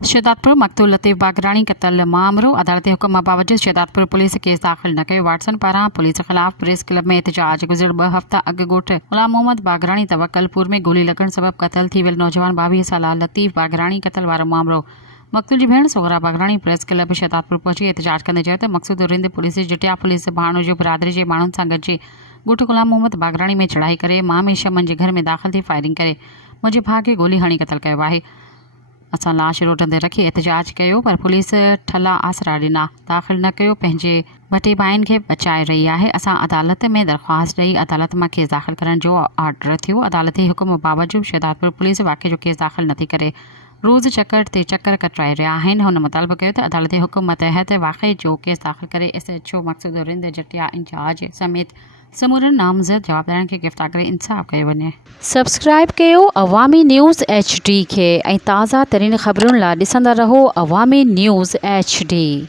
शहदादपुर मकतूल लतीफ़ बागरानी क़त्ल मामलो अदालती हुक्म बावजूद शहदादपुर पुलिस केस दाख़िल न कयो। वाटसन पारां पुलिस ख़िलाफ़ प्रेस क्लब में एहतजाज। गुज़िरियल 2 हफ़्ता अॻु ॻोठ ग़ुलाम मोहम्मद बागरानी तवक्कलपुर में गोली लॻण सबबि क़त्ल थी वियल नौजवान 22 साला लतीफ़ बागरानी क़त्ल वारो मामलो। मक़तूल जी भेण सोहरा बागरानी प्रेस क्लब शहदादपुर पहुची एहतजाज कंदे चयो त मक़सूद रिंद पुलिस जिटिया पुलिस भाणो जो बिरादरी जे माण्हुनि सां गॾिजी ॻोठ ग़ुलाम मोहम्मद बागरानी में चढ़ाई करे मां में शमन जे घर में दाख़िल थी फायरिंग करे मुंहिंजे भाउ खे गोली हणी क़त्ल कयो आहे। असां लाश रोड ते रखी एहतजाज कयो पर पुलिस ठला आसरा ॾिना, दाख़िल न कयो, पंहिंजे ॿटे भाइनि खे बचाए रही आहे। असां अदालत में दरख़्वास्त ॾेई अदालत मां केस दाख़िल करण जो ऑर्डर थियो। अदालती हुकुम बावजूदु शहदादपुर पुलिस वाक़े जो केस दाख़िल नथी करे, रोज़ चकर ते चकर कटराए रहिया आहिनि। हुन मुतालबो कयो त अदालती हुकुम तहत वाक़े जो केस दाख़िल करे SHO मक़सूद रिंद जटिया इंचार्ज समेत समूरनि नामज़द जवाबदारनि खे गिरफ़्तार करे इंसाफ़ कयो वञे। सब्सक्राइब कयो अवामी न्यूज़ HD खे ऐं ताज़ा तरीन ख़बरुनि लाइ ॾिसंदा रहो अवामी न्यूज़ HD।